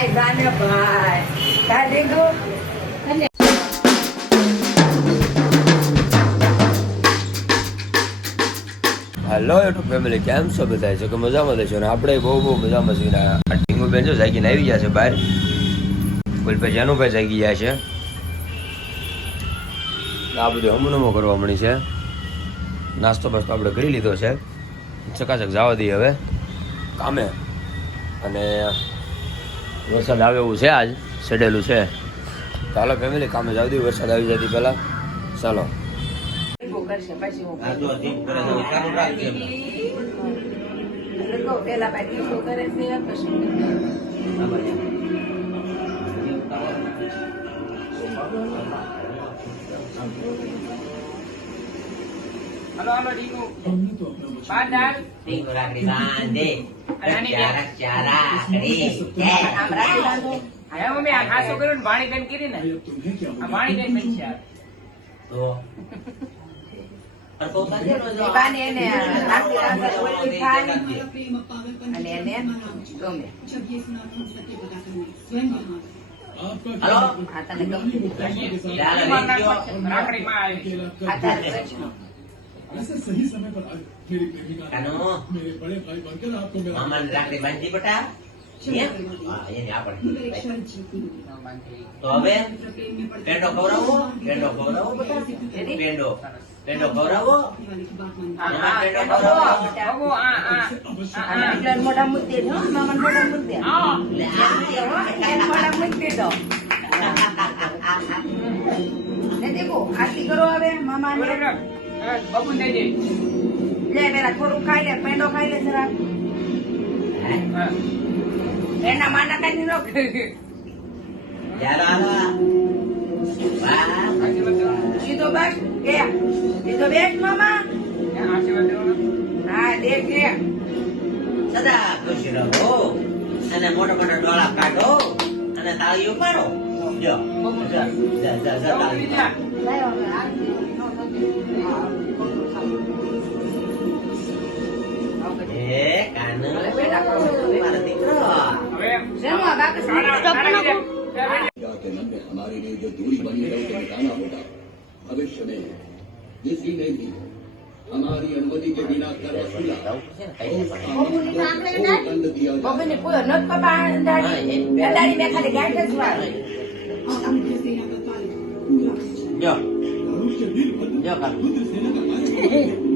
ભાઈ જાને ભાઈ. કાઢી ગો હેલો યુટ્યુબ ફેમિલી કેમ છો બધા છો કે મજામાં લેશો અને આપણે બહુ બહુ મજામાં છીએ આ આ ટીંગુબેન જો જાગીને આવી ગયા છે બહાર. ગુલભાઈ જાનુભાઈ જાગી ગયા છે. આ બધું હમનમો કરવા મળી છે. નાસ્તો બાસ્તો આપણે કરી લીધો છે. ચકાચક જવા દઈએ હવે. કામે. અને વરસાદ આવે એવું છે આજ? સડેલું છે. ચાલો ફેમિલી કામે જાવ દઈએ વરસાદ આવી જતી પહેલાં. ચાલો. Thank કરશે હલો હલો ડીકુ બાર દાળ. ટીંગો રાખડી બાંધે. ચારા ચારા કરી આમ રાખી બાંધો. હા મમ્મી આ ખાસો કર્યું ને ભાણી બેન કરી. ને આ ભાણી બેન બની છે તો હલો. રાખડી માં આવી ऐसे सही समय पर आए मेरी प्रेमिका કાનો मेरे बड़े भाई बनकर आपको मेरा મામાને રાખડી બાંધી બટા એમ? હા, એને આપણે. તો હવે પેંડો ખવડાવો પેંડો ખવડાવો બટા પેંડો પેંડો ખવડાવો આ મામા આ પેંડો પેલો ખવડાવો બહુ આ આ અને એટલા મોઢા મૂકી દેજો હો, મામાને મોઢા મૂકી દે આ લે આ એ હો, એને મોઢા મૂકી દેજો ને દેખો આરતી કરો હવે મામાને હા, દઈ દે. લે પેલા થોડું ખાઈ લે પેંડો ખાઈ લે જરા. એના માના કાઢી નો. સીધો બસ. કે સીધો બેસ મામા. ત્યાં આશીર્વાદ દેવાનો. હા દે કે. સદા ખુશ રહો. અને મોટા મોટા ડોળા કાઢો. અને તાળીઓ પાડો જો. જા જા જા જા બબુ हमारे लिए जो दूरी बनी है उसे मिटाना होगा भविष्य में किसी ने भी हमारी अनुमति के बिना कर वसूला दंड दिया भविष्य सेना का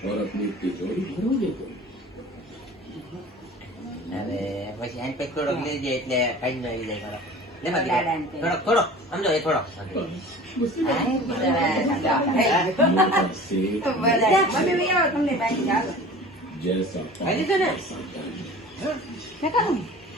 થોડોક मुझसे આય બિચારા દાદા. ऊपर से તો બધા મમ્મી બી આવો તમને બાકી ચાલો जैसा ખાઈ લીધો ને મેં કહું આય આય દેખો પપ્પા ગુરુ ને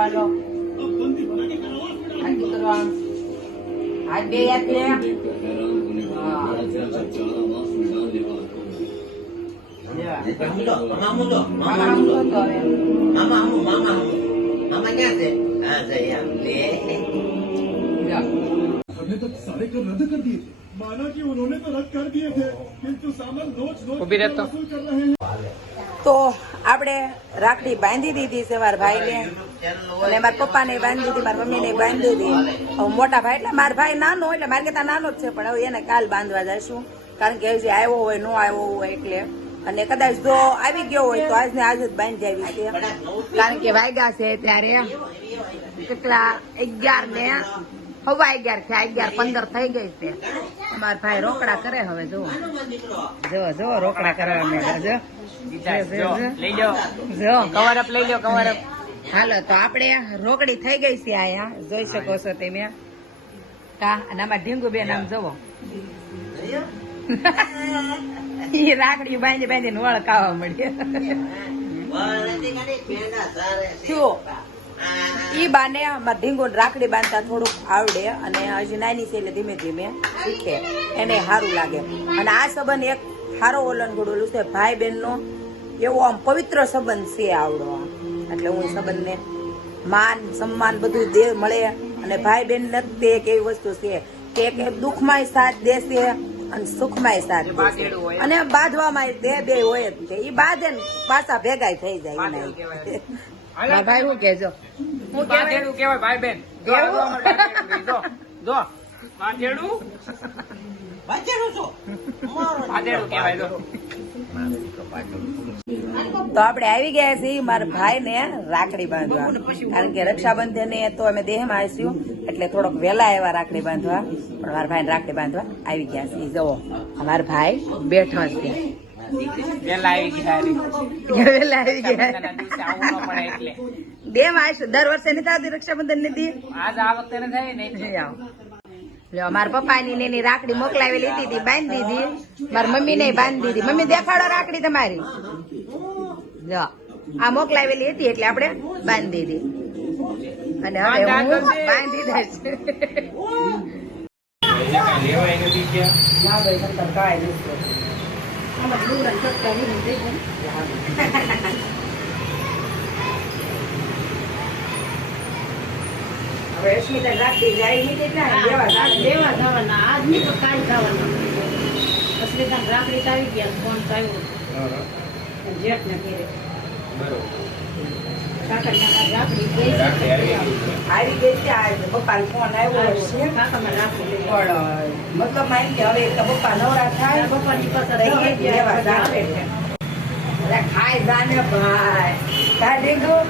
કરવા દો હાથ બે યાદ બે મામા ક્યાં છે? હા જઈ આમ. લે. हमने तो सारे कर रद्द कर दिए थे माना कि उन्होंने तो रद्द कर दिए थे किंतु सामान रोज रोज ઊભી રહેતો वसूल कर रहे हैं તો આપણે રાખડી બાંધી દીધી છે મારા ભાઈને અને મારા પપ્પાને બાંધી દીધી મારા મમ્મીને બાંધી દીધી હવે મોટા ભાઈ એટલે મારા ભાઈ નાનો એટલે મારે કરતા નાનો જ છે પણ હવે એને કાલ બાંધવા જઈશું કારણ કે હજી આવ્યો હોય ન આવ્યો હોય એટલે અને કદાચ જો આવી ગયો હોય તો આજને આજ જ બાંધી આવી છે કારણ કે વાગ્યા છે ત્યારે કેટલા અગિયાર ને હવા અગિયાર થયા અગિયાર પંદર થઈ ગઈ છે. અમારા ભાઈ રોકડા કરે હવે જો જો જો રોકડા કરે અમે. જો જો, લઈ જાઓ જો. કવર અપ લઈ લો કવર અપ હાલો તો આપણે રોકડી થઈ ગઈ છે આયા જોઈ શકો છો તમે. કા અને આમાં ઢીંગુ બેન આમ જોવો એ રાખડી બાંધી બાંધીને વળ ખાવા મળી શું? ઈ બાને અમારે ઢીંગુ રાખડી બાંધતા થોડુંક આવડે અને હજી નાની છે એટલે ધીમે ધીમે શીખે. એને સારું લાગે. અને આ સંબંધ એક સારો ઓલન ગોડોલું છે. ભાઈ બહેનનો એવો આમ પવિત્ર સંબંધ છે આવડો. એટલે હું સંબંધને માન સન્માન બધું દે મળે. અને ભાઈ બહેન નથી તે એક એવી વસ્તુ છે કે એક દુઃખમાંય સાથ દેશે અને સુખમાંય સાથ દેશે. અને બાંધવામાં બે બે હોય જ તે એ બાંધે પાછા ભેગાય થઈ જાય મારા ભાઈ હું કેજો હું બાંધેડું કેવાય ભાઈ બેન? જો જો જો તો આપણે આવી ગયા છીએ મારા ભાઈ ને રાખડી બાંધવા. કારણ કે રક્ષાબંધન તો અમે દેહમાં આવીશું એટલે થોડોક વહેલા આવ્યા રાખડી બાંધવા. પણ મારા ભાઈ રાખડી બાંધવા આવી ગયા છીએ. જુઓ અમારા ભાઈ બેઠો છે. વેલા આવી આવી ગયા એટલે. દર વર્ષે નથી આવતી રક્ષાબંધનની દી? આજ આ વખતે થાય પપ્પાની ને એની રાખડી મોકલાવેલી હતી તી બાંધી દીધી. મારી મમ્મી ને બાંધી દીધી. મમ્મી દેખાડો રાખડી તમારી. જો આ મોકલાવેલી હતી એટલે આપણે બાંધી દીધી અને હવે હું બાંધી દઈશ. લેવાય નથી. ચટકા લીધી થઈ જાય ને. હવે જાય નહીં કેટલા લેવા લેવા જવાના તો કાલ જવાના અશ્મિતા રાખડી તો ગયા ફોન થયો આવ્યો જેઠ ને ઘેરે રાખડી આવી ગઈ. તો તો ભાઈ કા દીધું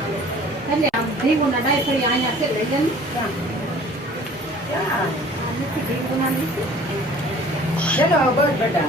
એટલે આમ ભીગુના ડાયફળી અહીંયા છે લઈ જાય ને ચલો બસ બેટા